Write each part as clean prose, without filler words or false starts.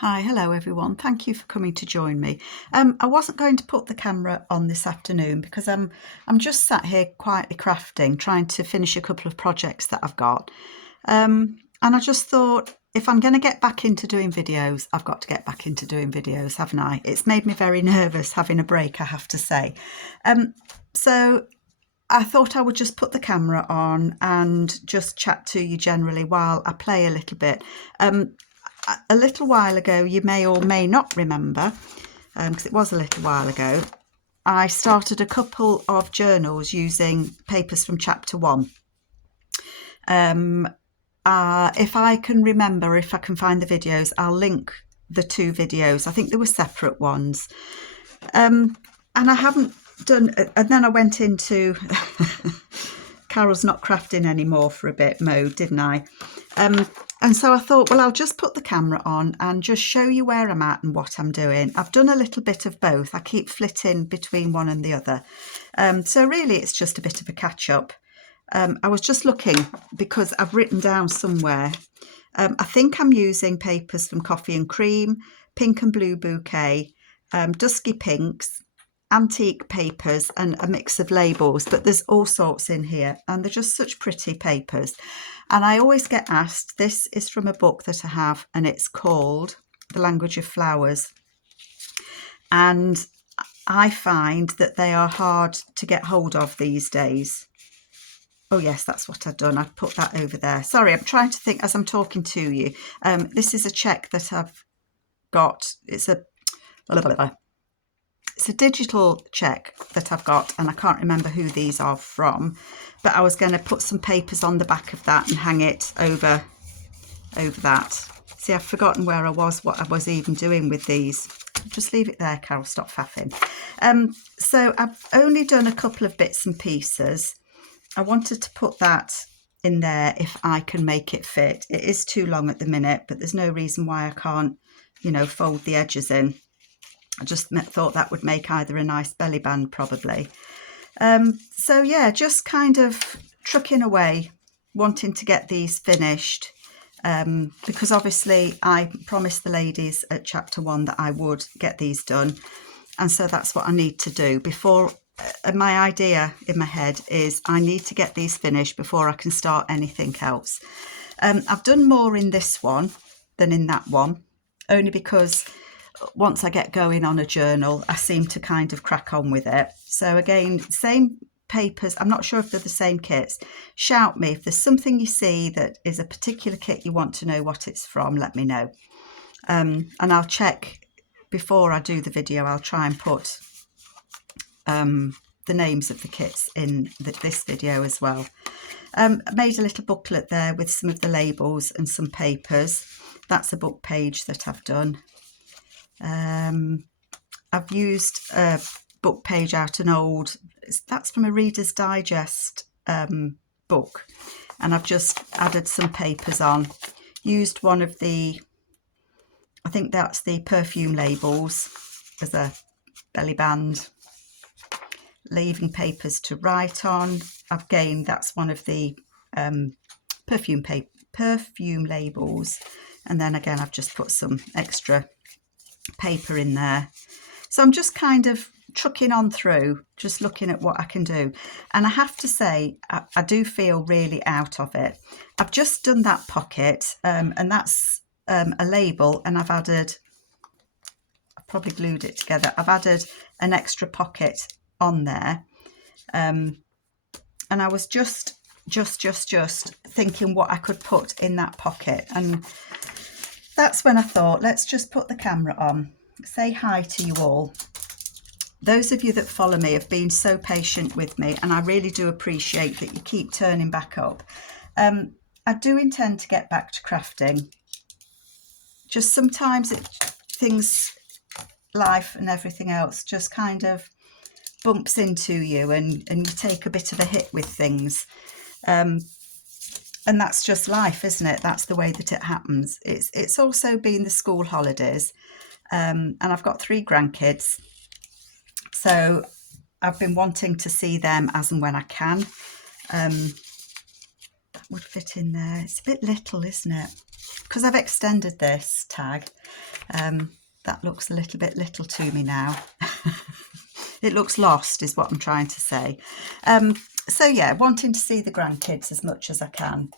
Hi, hello everyone. Thank you for coming to join me. I wasn't going to put the camera on this afternoon because I'm just sat here quietly crafting, trying to finish a couple of projects that I've got. And I just thought, if I'm going to get back into doing videos, I've got to get back into doing videos, haven't I? It's made me very nervous having a break, I have to say. So I thought I would just put the camera on and just chat to you generally while I play a little bit. A little while ago, you may or may not remember, because it was a little while ago, I started a couple of journals using papers from chapter 1. If I can remember, if I can find the videos, I'll link the two videos. I think they were separate ones. And I haven't done, and then I went into Carol's not crafting anymore for a bit mode, didn't I? And so I thought, well, I'll just put the camera on and just show you where I'm at and what I'm doing. I've done a little bit of both. I keep flitting between one and the other. So really, it's just a bit of a catch up. I was just looking because I've written down somewhere. I think I'm using papers from Coffee and Cream, Pink and Blue Bouquet, Dusky Pinks, antique papers and a mix of labels, but there's all sorts in here and they're just such pretty papers. And I always get asked, this is from a book that I have and it's called The Language of Flowers. And I find that they are hard to get hold of these days. Oh yes, that's what I've done. I've put that over there. Sorry, I'm trying to think as I'm talking to you. This is a check that I've got. It's a digital check that I've got, and I can't remember who these are from, but I was going to put some papers on the back of that and hang it over that. See, I've forgotten where I was, what I was even doing with these. Just leave it there, Carol, stop faffing. So I've only done a couple of bits and pieces. I wanted to put that in there if I can make it fit. It is too long at the minute, but there's no reason why I can't, fold the edges in. I just thought that would make either a nice belly band probably. So yeah, just kind of trucking away, wanting to get these finished, because obviously I promised the ladies at chapter 1 that I would get these done. And so that's what I need to do before. My idea in my head is I need to get these finished before I can start anything else. I've done more in this one than in that one, only because once I get going on a journal, I seem to kind of crack on with it. So again, same papers. I'm not sure if they're the same kits. Shout me if there's something you see that is a particular kit you want to know what it's from. Let me know, and I'll check before I do the video. I'll try and put the names of the kits in this video as well. I made a little booklet there with some of the labels and some papers. That's a book page that I've done. I've used a book page out an old, that's from a Reader's Digest book, and I've just added some papers on. Used one of the, I think that's the perfume labels as a belly band. Leaving papers to write on. Again, that's one of the perfume labels, and then again I've just put some extra paper in there. So I'm just kind of trucking on through, just looking at what I can do. And I have to say, I do feel really out of it. I've just done that pocket, and that's a label, and I've probably glued it together. I've added an extra pocket on there. And I was just thinking what I could put in that pocket. And that's when I thought, let's just put the camera on, say hi to you all. Those of you that follow me have been so patient with me, and I really do appreciate that you keep turning back up. I do intend to get back to crafting. Just sometimes life and everything else just kind of bumps into you, and you take a bit of a hit with things. And that's just life, isn't it? That's the way that it happens. It's also been the school holidays, and I've got 3 grandkids. So I've been wanting to see them as and when I can. That would fit in there. It's a bit little, isn't it? because I've extended this tag, that looks a little bit little to me now. It looks lost is what I'm trying to say. So yeah, wanting to see the grandkids as much as I can,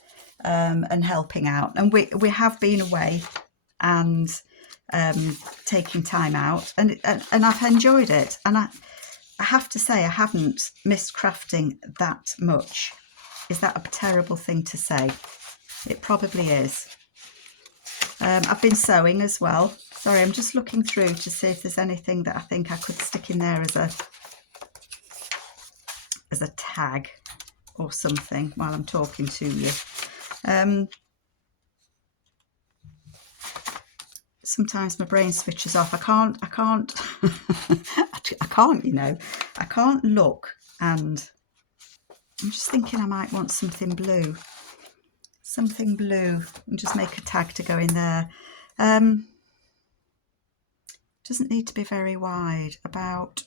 and helping out. And we have been away and taking time out, and I've enjoyed it. And I have to say, I haven't missed crafting that much. Is that a terrible thing to say? It probably is. I've been sewing as well. Sorry, I'm just looking through to see if there's anything that I think I could stick in there as a tag or something while I'm talking to you. Sometimes my brain switches off. I can't, you know, I can't look, and I'm just thinking I might want something blue, and just make a tag to go in there. Doesn't need to be very wide, about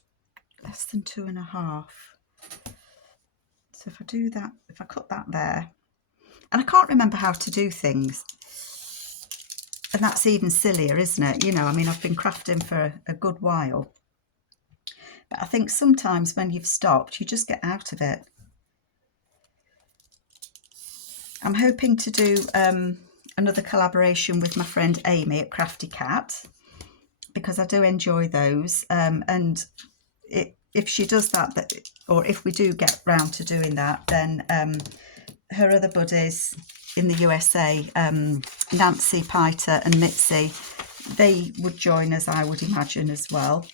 less than 2.5. So if I do that, if I cut that there, and I can't remember how to do things, and that's even sillier, isn't it? You know, I mean, I've been crafting for a good while, but I think sometimes when you've stopped, you just get out of it. I'm hoping to do another collaboration with my friend Amy at Crafty Cat, because I do enjoy those, and if she does that, or if we do get round to doing that, then her other buddies in the USA, Nancy, Piter and Mitzi, they would join us, I would imagine, as well.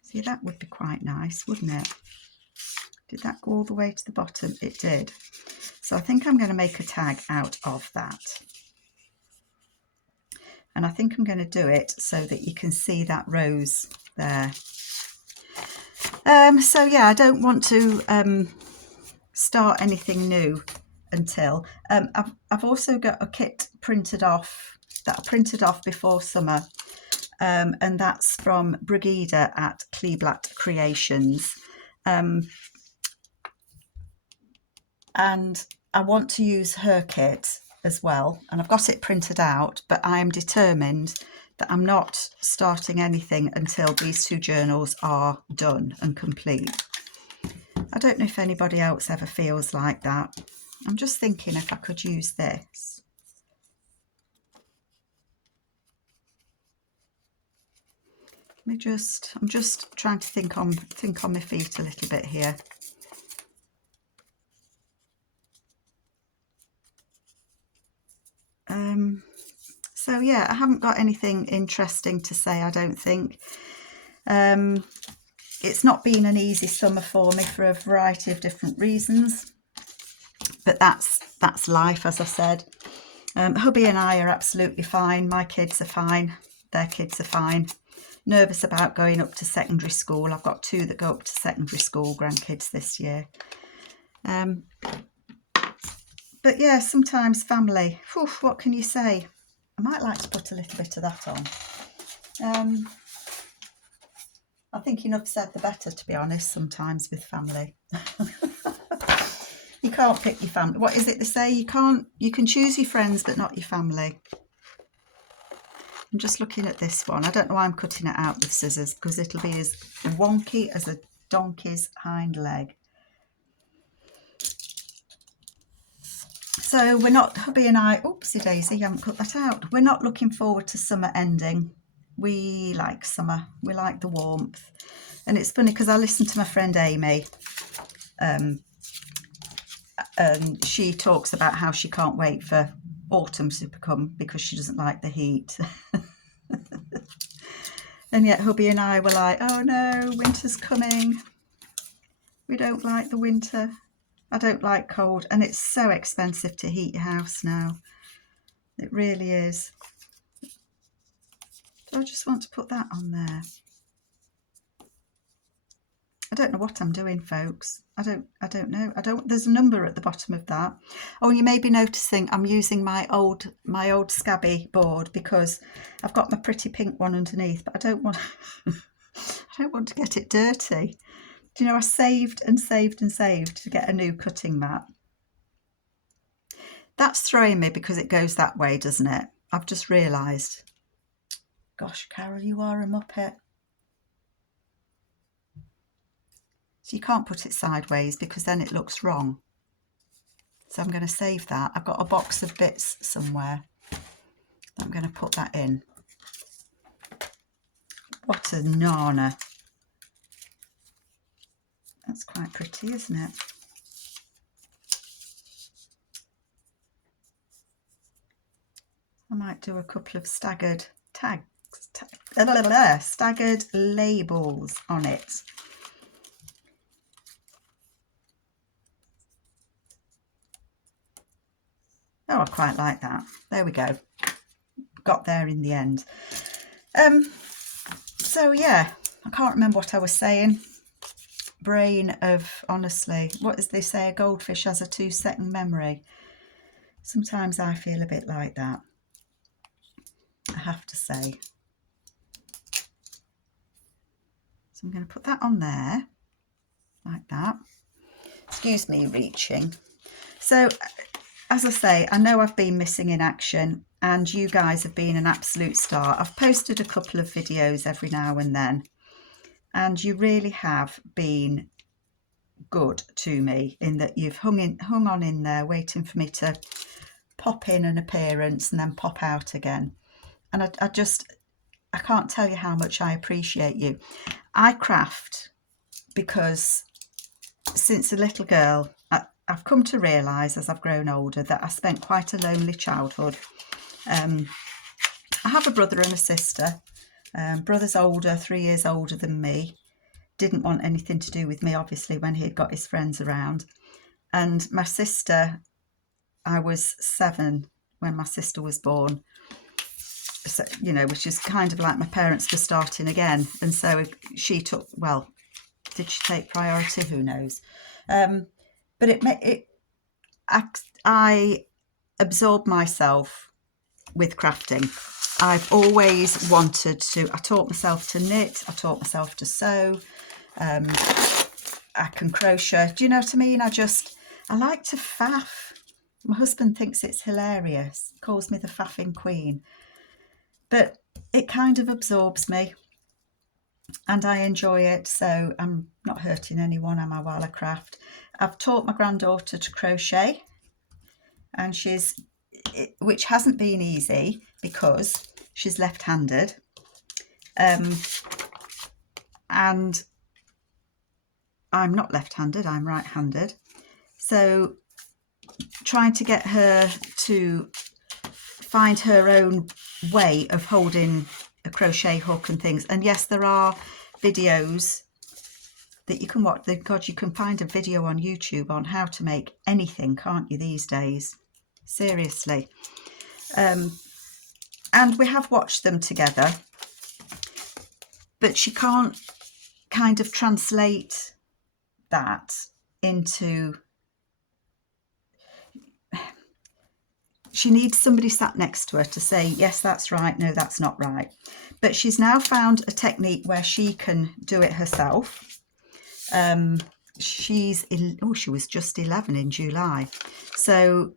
See, that would be quite nice, wouldn't it? Did that go all the way to the bottom? It did. So I think I'm going to make a tag out of that. And I think I'm going to do it so that you can see that rose there. So yeah, I don't want to start anything new until I've also got a kit printed off that I printed off before summer, and that's from Brigida at Kleeblatt Creations, and I want to use her kit as well, and I've got it printed out, but I am determined that I'm not starting anything until these 2 journals are done and complete. I don't know if anybody else ever feels like that. I'm just thinking if I could use this. I'm just trying to think on my feet a little bit here. So yeah, I haven't got anything interesting to say, I don't think. It's not been an easy summer for me for a variety of different reasons, but that's life, as I said. Hubby and I are absolutely fine. My kids are fine. Their kids are fine. Nervous about going up to secondary school. I've got 2 that go up to secondary school, grandkids this year. But yeah, sometimes family, whew, what can you say? I might like to put a little bit of that on. I think enough said the better, to be honest, sometimes with family. You can't pick your family. What is it they say? You can choose your friends, but not your family. I'm just looking at this one. I don't know why I'm cutting it out with scissors, because it'll be as wonky as a donkey's hind leg. So we're not, hubby and I, oopsie daisy, you haven't cut that out. We're not looking forward to summer ending. We like summer. We like the warmth. And it's funny because I listened to my friend Amy, and she talks about how she can't wait for autumn to come because she doesn't like the heat. And yet hubby and I were like, oh no, winter's coming. We don't like the winter. I don't like cold, and it's so expensive to heat your house now. It really is. Do I just want to put that on there? I don't know what I'm doing, folks. I don't know. There's a number at the bottom of that. Oh, you may be noticing I'm using my old scabby board because I've got my pretty pink one underneath, but I don't want I don't want to get it dirty. Do you know, I saved and saved and saved to get a new cutting mat. That's throwing me because it goes that way, doesn't it? I've just realised. Gosh, Carol, you are a muppet. So you can't put it sideways because then it looks wrong. So I'm going to save that. I've got a box of bits somewhere. I'm going to put that in. What a nana. That's quite pretty, isn't it? I might do a couple of staggered tags, staggered labels on it. Oh, I quite like that. There we go. Got there in the end. So yeah, I can't remember what I was saying. Brain of, honestly, what does they say? A goldfish has a 2-second memory. Sometimes I feel a bit like that, I have to say. So I'm going to put that on there, like that. Excuse me reaching. So, as I say, I know I've been missing in action and you guys have been an absolute star. I've posted a couple of videos every now and then and you really have been good to me in that you've hung on in there waiting for me to pop in an appearance and then pop out again. And I can't tell you how much I appreciate you. I craft because since a little girl, I've come to realise as I've grown older that I spent quite a lonely childhood. I have a brother and a sister. Brother's older, 3 years older than me. Didn't want anything to do with me, obviously, when he'd got his friends around. And my sister, I was 7 when my sister was born. So, you know, which is kind of like my parents were starting again. And so she took, well, did she take priority? Who knows? But I absorbed myself with crafting. I've always wanted to, I taught myself to knit, I taught myself to sew, I can crochet. Do you know what I mean? I like to faff. My husband thinks it's hilarious, calls me the faffing queen. But it kind of absorbs me and I enjoy it, so I'm not hurting anyone, am I, while I craft? I've taught my granddaughter to crochet and which hasn't been easy because she's left-handed, and I'm not left-handed, I'm right-handed. So trying to get her to find her own way of holding a crochet hook and things. And yes, there are videos that you can watch. God, you can find a video on YouTube on how to make anything, can't you, these days? Seriously. And we have watched them together, but she can't kind of translate that into... She needs somebody sat next to her to say, yes, that's right, no, that's not right. But she's now found a technique where she can do it herself. She was just 11 in July. So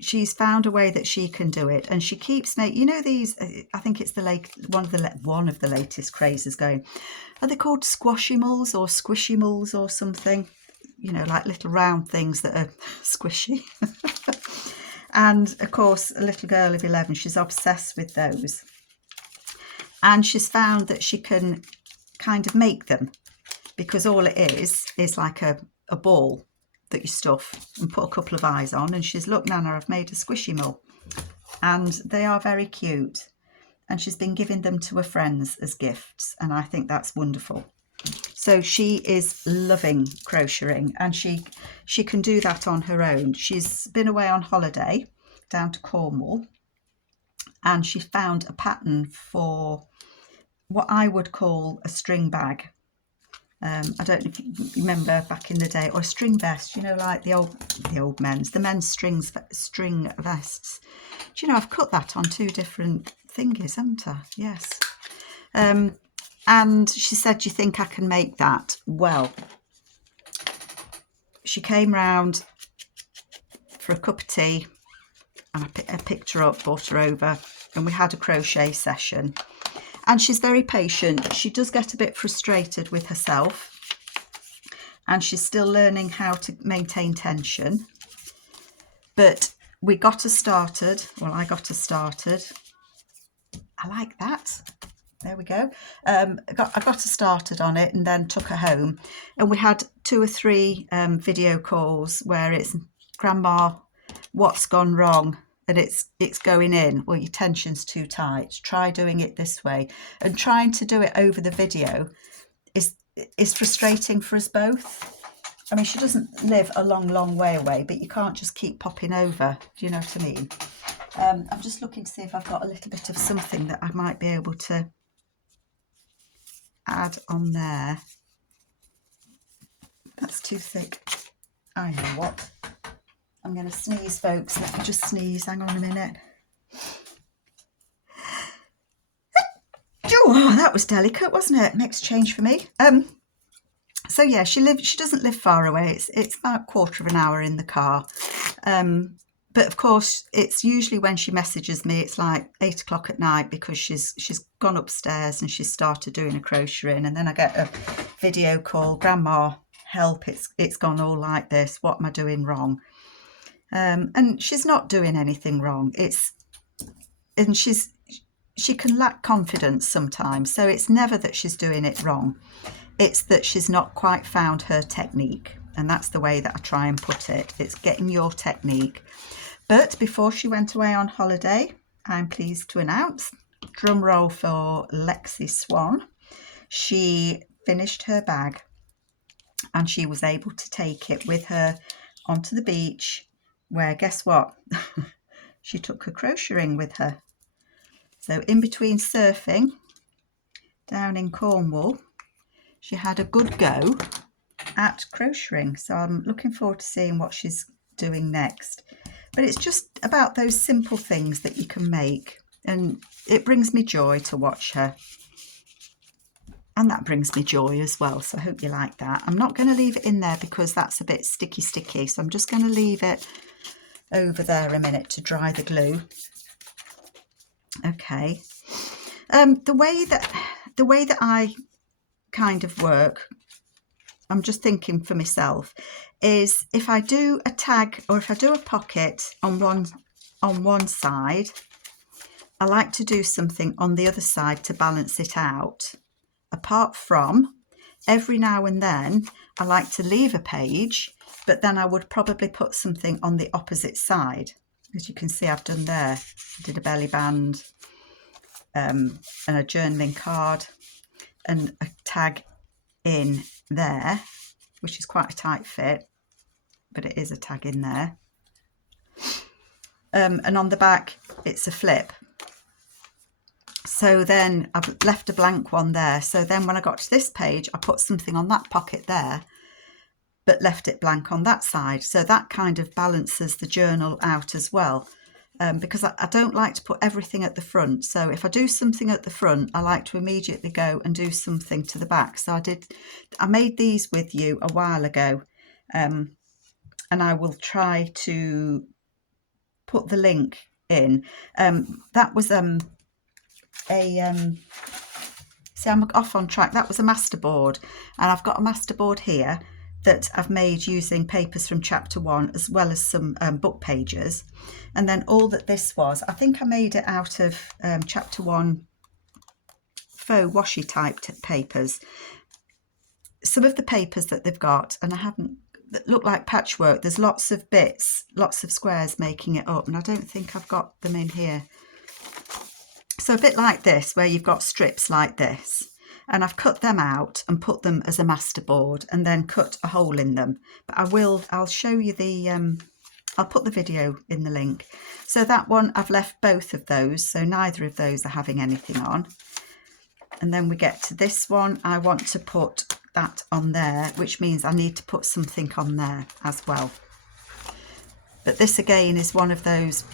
she's found a way that she can do it. And she keeps making, you know, these, I think it's one of the latest crazes going. Are they called squashimals or squishimals or something? You know, like little round things that are squishy. And of course, a little girl of 11, she's obsessed with those. And she's found that she can kind of make them, because all it is like a ball that you stuff and put a couple of eyes on. And she's, look, Nana, I've made a squishimal. And they are very cute. And she's been giving them to her friends as gifts. And I think that's wonderful. So she is loving crocheting, and she can do that on her own. She's been away on holiday down to Cornwall, and she found a pattern for what I would call a string bag. I don't know if you remember back in the day, or a string vest, you know, like the old men's string vests. Do you know, I've cut that on 2 different thingies, haven't I? Yes. And she said, do you think I can make that? Well, she came round for a cup of tea and I picked her up, brought her over, and we had a crochet session. And she's very patient. She does get a bit frustrated with herself, and she's still learning how to maintain tension. But we got her started. Well, I got her started. I like that. There we go. I got her started on it and then took her home. And we had 2 or 3 video calls where it's, Grandma, what's gone wrong? And it's going in. Well, your tension's too tight. Try doing it this way. And trying to do it over the video is frustrating for us both. I mean, she doesn't live a long way away, but you can't just keep popping over. Do you know what I mean? I'm just looking to see if I've got a little bit of something that I might be able to add on there. That's too thick. I know what. I'm going to sneeze, folks. Let me just sneeze. Hang on a minute. Oh, that was delicate, wasn't it? Next change for me. So yeah, she doesn't live far away. It's about a quarter of an hour in the car. But of course, it's usually when she messages me, it's like 8 o'clock at night, because she's gone upstairs and she's started doing a crocheting, and then I get a video call, Grandma, help, it's gone all like this. What am I doing wrong? And she's not doing anything wrong. She can lack confidence sometimes. So it's never that she's doing it wrong. It's that she's not quite found her technique. And that's the way that I try and put it. It's getting your technique. But before she went away on holiday, I'm pleased to announce, drum roll for Lexi Swan, she finished her bag and she was able to take it with her onto the beach, where, guess what? She took her crocheting with her. So in between surfing down in Cornwall, she had a good go at crocheting. So I'm looking forward to seeing what she's doing next. But it's just about those simple things that you can make, and it brings me joy to watch her. And that brings me joy as well, so I hope you like that. I'm not going to leave it in there because that's a bit sticky, so I'm just going to leave it over there a minute to dry the glue. Okay. The way that I kind of work, I'm just thinking for myself, is if I do a tag or if I do a pocket on one side, I like to do something on the other side to balance it out. Apart from, every now and then I like to leave a page, but then I would probably put something on the opposite side. As you can see, I've done there. I did a belly band and a journaling card and a tag in there, which is quite a tight fit, but it is a tag in there. And on the back, it's a flip. So then I've left a blank one there. So then when I got to this page, I put something on that pocket there, but left it blank on that side. So that kind of balances the journal out as well. Because I don't like to put everything at the front. So if I do something at the front, I like to immediately go and do something to the back. So I made these with you a while ago, and I will try to put the link in. That was see, I'm off on track. That was a masterboard, and I've got a masterboard here that I've made using papers from chapter 1 as well as some book pages. And then all that this was, I think I made it out of chapter 1 faux washi type papers. Some of the papers that they've got, and I haven't, that look like patchwork, there's lots of bits, lots of squares making it up, and I don't think I've got them in here. So a bit like this, where you've got strips like this, and I've cut them out and put them as a masterboard and then cut a hole in them. But I'll show you the, I'll put the video in the link. So that one, I've left both of those, so neither of those are having anything on. And then we get to this one, I want to put that on there, which means I need to put something on there as well. But this again is one of those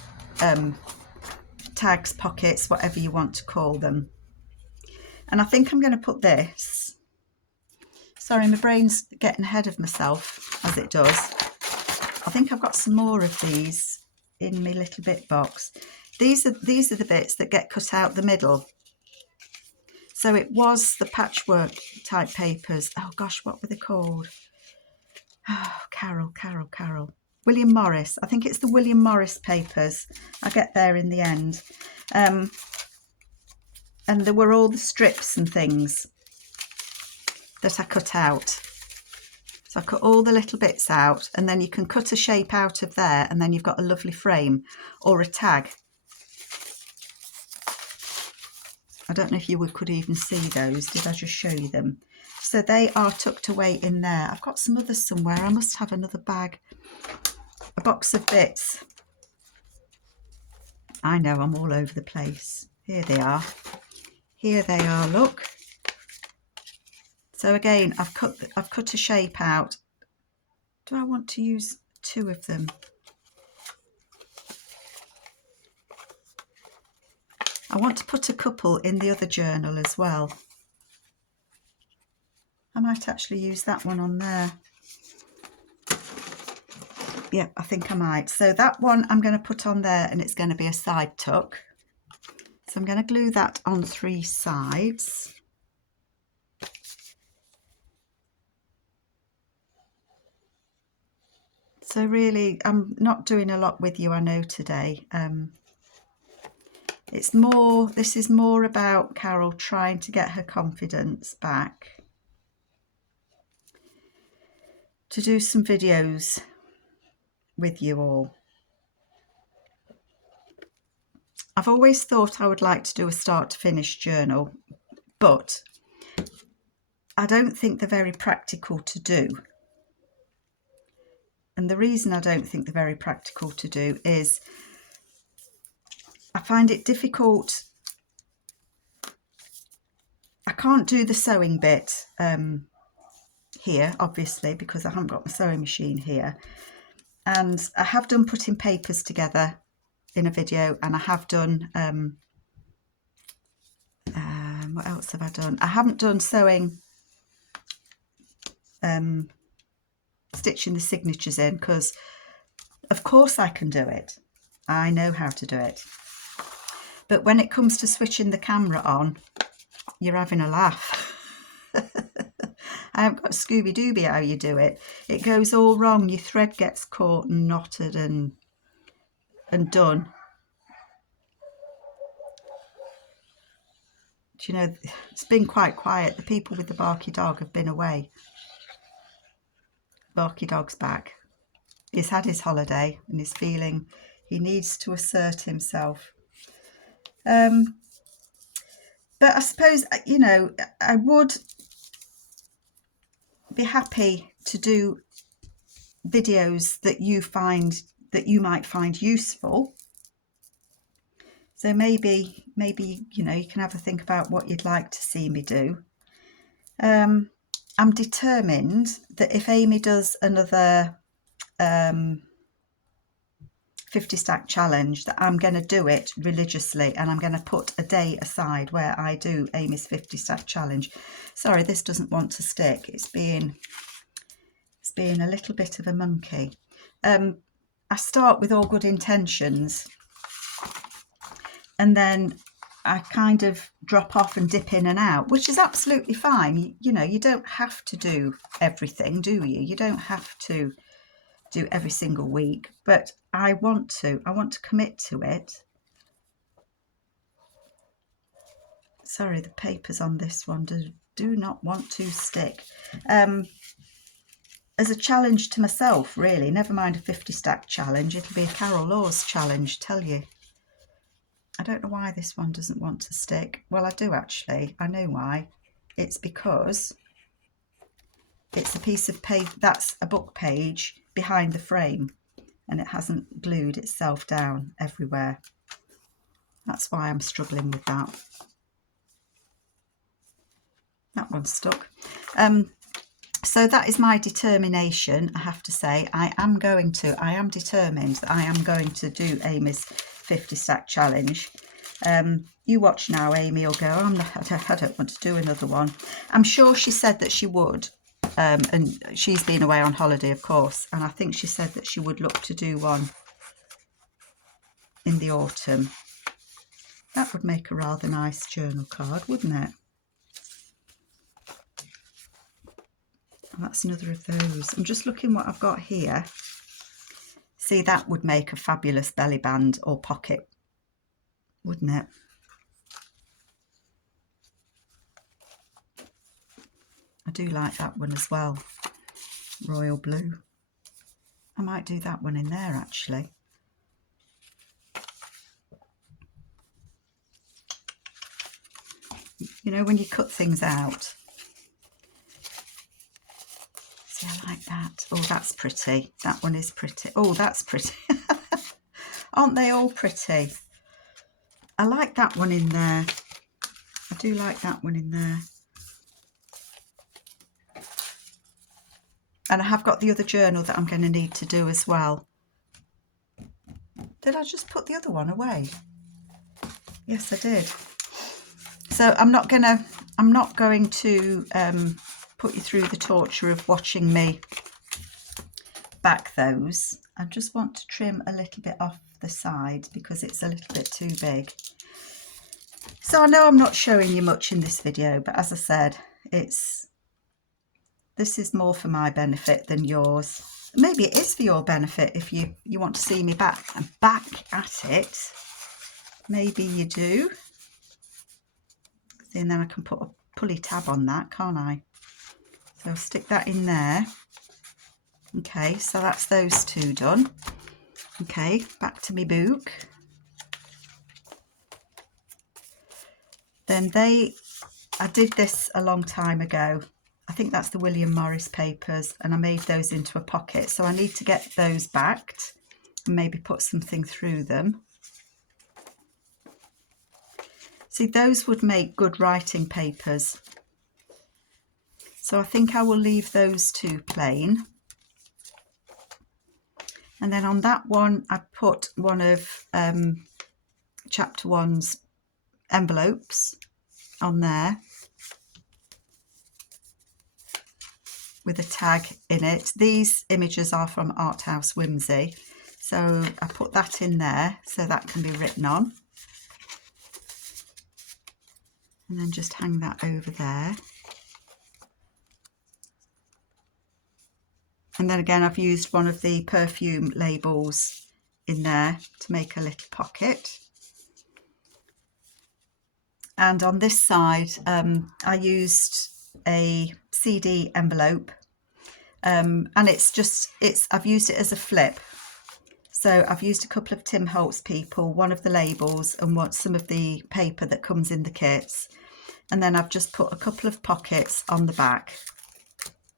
tags, pockets, whatever you want to call them. And I think I'm going to put this, sorry, my brain's getting ahead of myself as it does. I think I've got some more of these in my little bit box. These are the bits that get cut out the middle. So it was the patchwork type papers. Oh gosh, what were they called? Oh, Carol. William Morris. I think it's the William Morris papers. I'll get there in the end. And there were all the strips and things that I cut out. So I cut all the little bits out, and then you can cut a shape out of there, and then you've got a lovely frame or a tag. I don't know if you could even see those. Did I just show you them? So they are tucked away in there. I've got some others somewhere. I must have another bag. A box of bits. I know, I'm all over the place. Here they are. Here they are, look. So again, I've cut a shape out. Do I want to use 2 of them? I want to put a couple in the other journal as well. I might actually use that one on there. Yeah, I think I might. So that one I'm going to put on there, and it's going to be a side tuck. So I'm going to glue that on 3 sides. So really, I'm not doing a lot with you, I know, today. This is more about Carol trying to get her confidence back, to do some videos with you all. I've always thought I would like to do a start to finish journal, but I don't think they're very practical to do. And the reason I don't think they're very practical to do is I find it difficult. I can't do the sewing bit here, obviously, because I haven't got my sewing machine here. And I have done putting papers together in a video, and I have done, what else have I done? I haven't done sewing, stitching the signatures in, because of course I can do it. I know how to do it. But when it comes to switching the camera on, you're having a laugh. I haven't got Scooby-Dooby how you do it. It goes all wrong. Your thread gets caught and knotted and done. Do you know, it's been quite quiet. The people with the barky dog have been away. Barky dog's back. He's had his holiday and he's feeling he needs to assert himself. But I suppose, you know, I would be happy to do videos that you might find useful. So maybe you know, you can have a think about what you'd like to see me do. I'm determined that if Amy does another 50 stack challenge, that I'm going to do it religiously, and I'm going to put a day aside where I do Amy's 50 stack challenge. Sorry, this doesn't want to stick. It's being a little bit of a monkey. I start with all good intentions, and then I kind of drop off and dip in and out, which is absolutely fine. You know, you don't have to do everything, do you? You don't have to do every single week, but I want to commit to it. Sorry, the papers on this one do not want to stick. As a challenge to myself, really, never mind a 50 stack challenge, it'll be a Carol Laws challenge, tell you. I don't know why this one doesn't want to stick. Well, I do actually. I know why. It's because it's a piece of paper, that's a book page behind the frame, and it hasn't glued itself down everywhere. That's why I'm struggling with that. That one's stuck. So that is my determination, I have to say. I am determined that I am going to do Amy's 50 stack challenge. You watch now, Amy will go, I don't want to do another one. I'm sure she said that she would, and she's been away on holiday, of course, and I think she said that she would look to do one in the autumn. That would make a rather nice journal card, wouldn't it? That's another of those. I'm just looking what I've got here. See, that would make a fabulous belly band or pocket, wouldn't it? I do like that one as well. Royal blue. I might do that one in there actually. You know, when you cut things out. See, I like that. Oh, that's pretty. That one is pretty. Oh, that's pretty. Aren't they all pretty? I like that one in there. I do like that one in there. And I have got the other journal that I'm going to need to do as well. Did I just put the other one away? Yes, I did. So I'm not going to put you through the torture of watching me back those. I just want to trim a little bit off the side because it's a little bit too big. So I know I'm not showing you much in this video, but as I said, this is more for my benefit than yours. Maybe it is for your benefit if you want to see me back at it. Maybe you do. See, and then I can put a pulley tab on that, can't I? So I'll stick that in there. Okay, so that's those two done. Okay, back to my book. Then I did this a long time ago. I think that's the William Morris papers, and I made those into a pocket. So I need to get those backed and maybe put something through them. See, those would make good writing papers. So I think I will leave those two plain. And then on that one, I put one of chapter 1's envelopes on there with a tag in it. These images are from Art House Whimsy. So I put that in there so that can be written on. And then just hang that over there. And then again, I've used one of the perfume labels in there to make a little pocket. And on this side, I used a CD envelope, and I've used it as a flip. So I've used a couple of Tim Holtz people, one of the labels, and some of the paper that comes in the kits. And then I've just put a couple of pockets on the back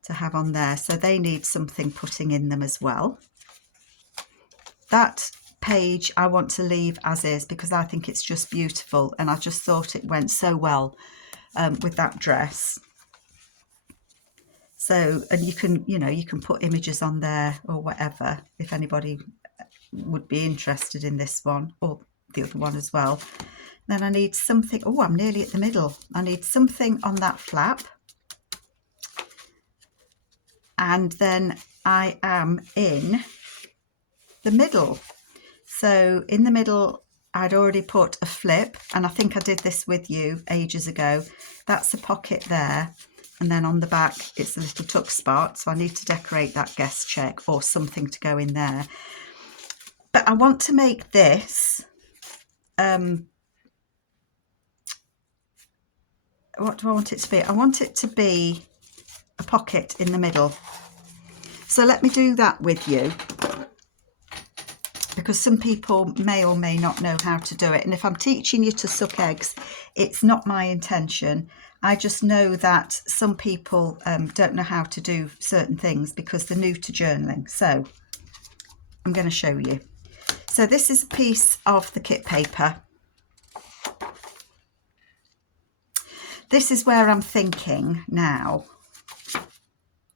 to have on there. So they need something putting in them as well. That page I want to leave as is because I think it's just beautiful, and I just thought it went so well with that dress. So, and you can put images on there or whatever if anybody would be interested in this one or the other one as well. Then I need something. Oh, I'm nearly at the middle. I need something on that flap. And then I am in the middle. So in the middle, I'd already put a flip, and I think I did this with you ages ago. That's a pocket there. And then on the back, it's a little tuck spot. So I need to decorate that guest check or something to go in there. But I want to make this, what do I want it to be? I want it to be a pocket in the middle. So let me do that with you, because some people may or may not know how to do it. And if I'm teaching you to suck eggs, it's not my intention. I just know that some people don't know how to do certain things because they're new to journaling. So I'm going to show you. So this is a piece of the kit paper. This is where I'm thinking now.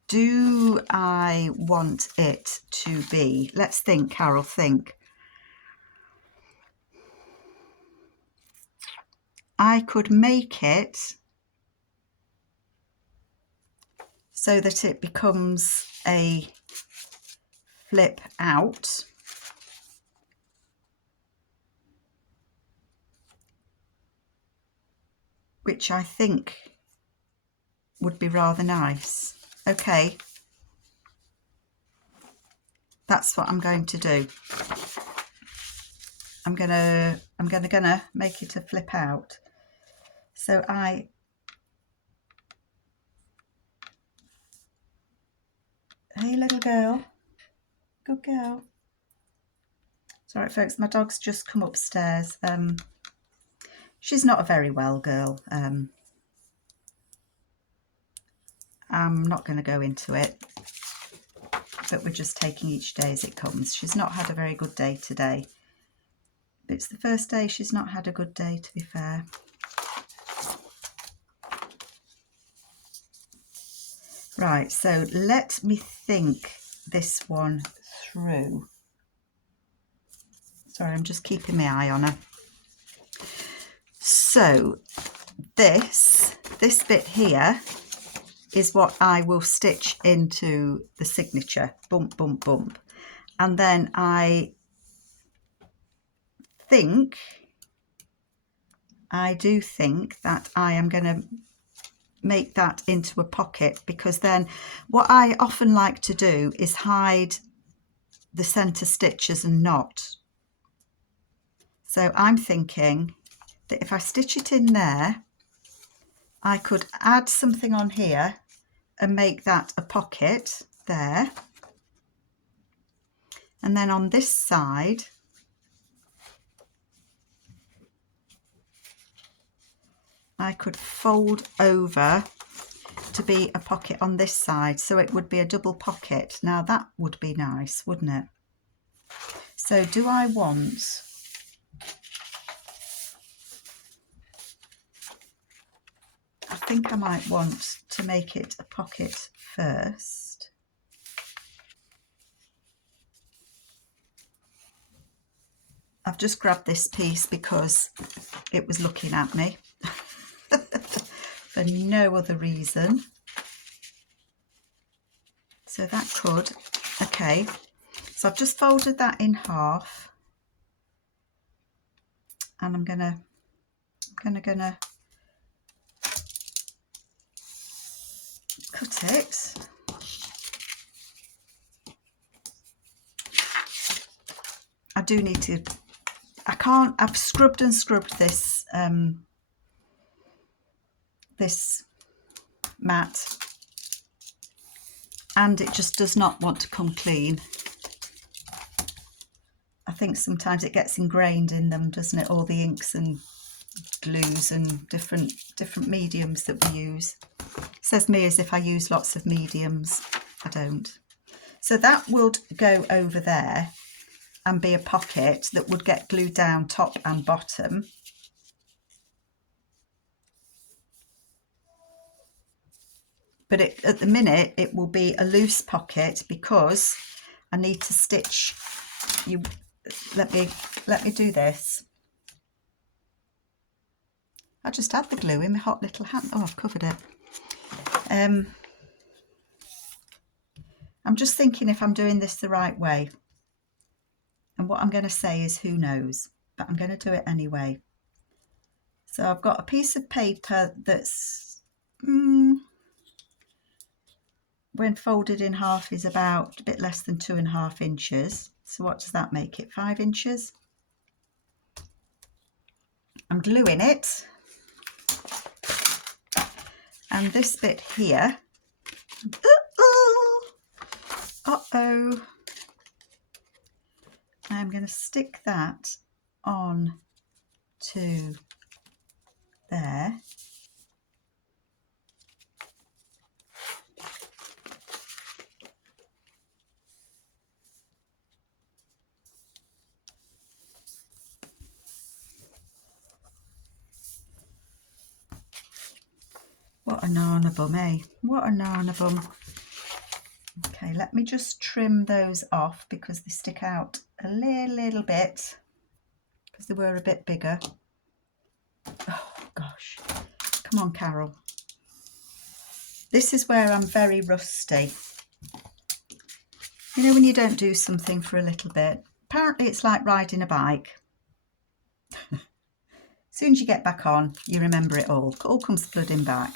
Do I want it to be? Let's think, Carol, think. I could make it so that it becomes a flip out. which I think would be rather nice. Okay, that's what I'm going to do. I'm gonna make it a flip out. So hey little girl, good girl. Sorry folks, my dog's just come upstairs. She's not a very well girl. I'm not going to go into it, but we're just taking each day as it comes. She's not had a very good day today. It's the first day she's not had a good day, to be fair. Right, so let me think this one through. Sorry, I'm just keeping my eye on her. So this bit here is what I will stitch into the signature, bump, bump, bump. And then I do think that I am going to make that into a pocket, because then what I often like to do is hide the centre stitches and knot. So I'm thinking that if I stitch it in there, I could add something on here and make that a pocket there. And then on this side, I could fold over to be a pocket on this side, so it would be a double pocket. Now that would be nice, wouldn't it? So do I want, I think I might want to make it a pocket first. I've just grabbed this piece because it was looking at me for no other reason. So that could, okay. So I've just folded that in half, and I'm gonna cut it. I do need to, I've scrubbed and scrubbed this this mat, and it just does not want to come clean. I think sometimes it gets ingrained in them, doesn't it? All the inks and glues and different mediums that we use. Says me as if I use lots of mediums. I don't. So that would go over there and be a pocket that would get glued down top and bottom. But at the minute it will be a loose pocket because I need to stitch. Let me do this. I just had the glue in my hot little hand. Oh, I've covered it. I'm just thinking if I'm doing this the right way. And what I'm going to say is who knows, but I'm going to do it anyway. So I've got a piece of paper that's, when folded in half, is about a bit less than 2.5 inches. So what does that make it? 5 inches? I'm gluing it. And this bit here, uh-oh, I'm going to stick that on to there. What a nana bum, eh? What a nana bum. Okay, let me just trim those off because they stick out a little bit because they were a bit bigger. Oh gosh, come on Carol. This is where I'm very rusty. You know when you don't do something for a little bit? Apparently it's like riding a bike. As soon as you get back on, you remember it all. It all comes flooding back.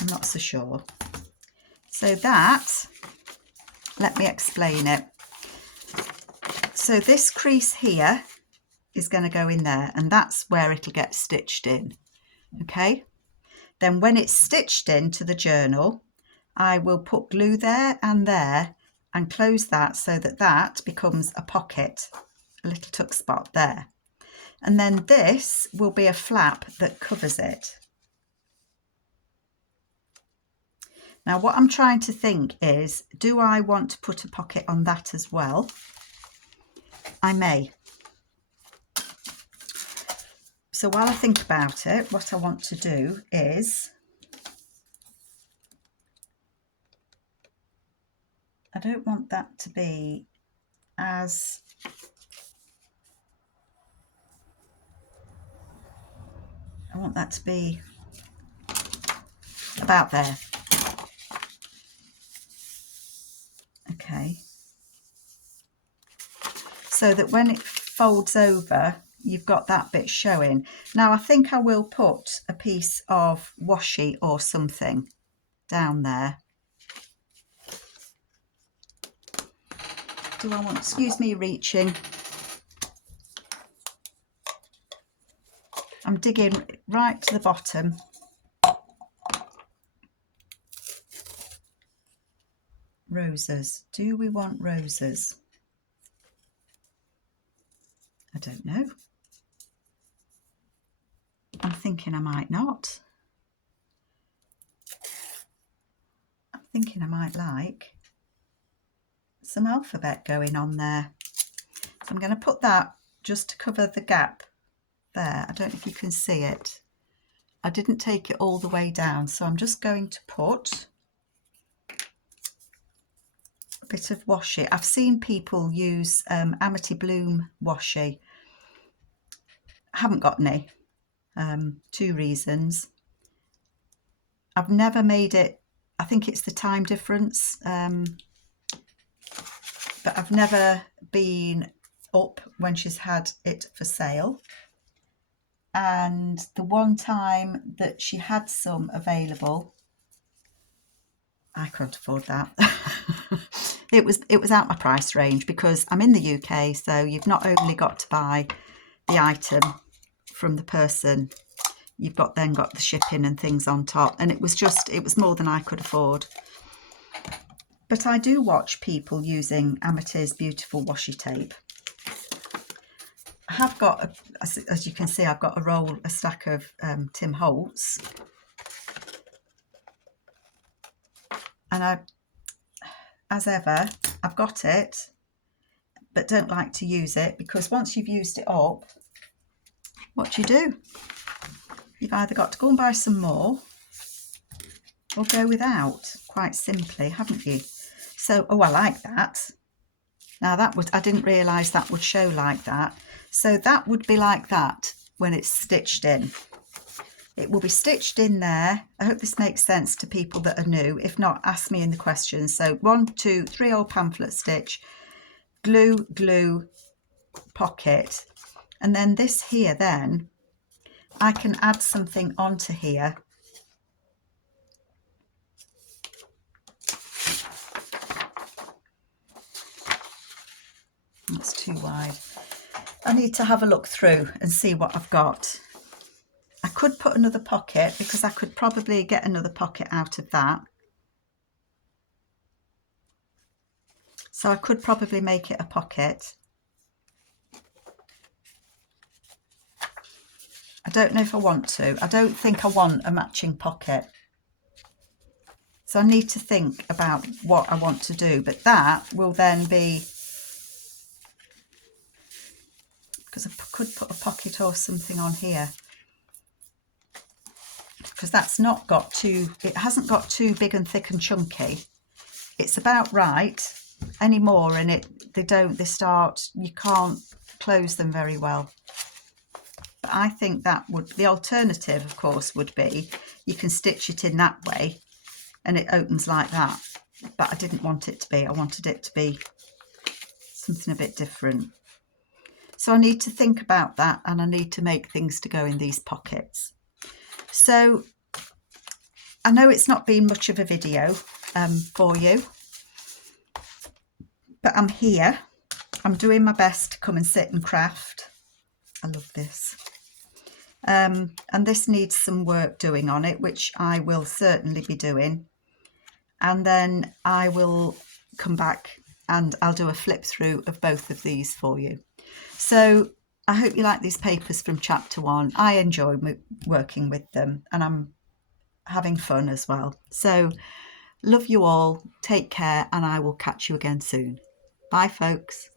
I'm not so sure. So that, let me explain it. So this crease here is going to go in there, and that's where it'll get stitched in. Okay. Then when it's stitched into the journal, I will put glue there and close that so that that becomes a pocket, a little tuck spot there. And then this will be a flap that covers it. Now what I'm trying to think is, do I want to put a pocket on that as well? I may. So while I think about it, what I want to do is, I don't want that to be as, I want that to be about there. Okay. So that when it folds over, you've got that bit showing. Now I think I will put a piece of washi or something down there. Do I want, excuse me reaching. I'm digging right to the bottom. Roses. Do we want roses? I don't know. I'm thinking I might not. I'm thinking I might like some alphabet going on there. So I'm going to put that just to cover the gap there. I don't know if you can see it. I didn't take it all the way down, so I'm just going to put a bit of washi. I've seen people use Amity Bloom washi. I haven't got any. 2 reasons. I've never made it, I think it's the time difference, but I've never been up when she's had it for sale. And the one time that she had some available, I couldn't afford that. It was out my price range, because I'm in the UK, so you've not only got to buy the item from the person, you've then got the shipping and things on top, and it was more than I could afford. But I do watch people using Amity's beautiful washi tape. I have got, as you can see, I've got a stack of Tim Holtz, and as ever, I've got it, but don't like to use it, because once you've used it up, what do you do? You've either got to go and buy some more or go without, quite simply, haven't you? So, oh, I like that. Now I didn't realise that would show like that. So that would be like that when it's stitched in. It will be stitched in there. I hope this makes sense to people that are new. If not, ask me in the questions. So 1, 2, 3 old pamphlet stitch, glue, glue, pocket. And then this here, then I can add something onto here. That's too wide. I need to have a look through and see what I've got. I could put another pocket, because I could probably get another pocket out of that. So I could probably make it a pocket. I don't know if I want to. I don't think I want a matching pocket. So I need to think about what I want to do. But that will then be, because I could put a pocket or something on here. Because that's not got too, it hasn't got too big and thick and chunky. It's about right. Any more and you can't close them very well. But I think that would, the alternative of course would be, you can stitch it in that way and it opens like that. But I didn't want it to be, I wanted it to be something a bit different. So I need to think about that, and I need to make things to go in these pockets. So I know it's not been much of a video for you, but I'm here. I'm doing my best to come and sit and craft. I love this. And this needs some work doing on it, which I will certainly be doing. And then I will come back and I'll do a flip through of both of these for you. So I hope you like these papers from chapter 1. I enjoy working with them, and I'm having fun as well. So love you all, take care, and I will catch you again soon. Bye folks.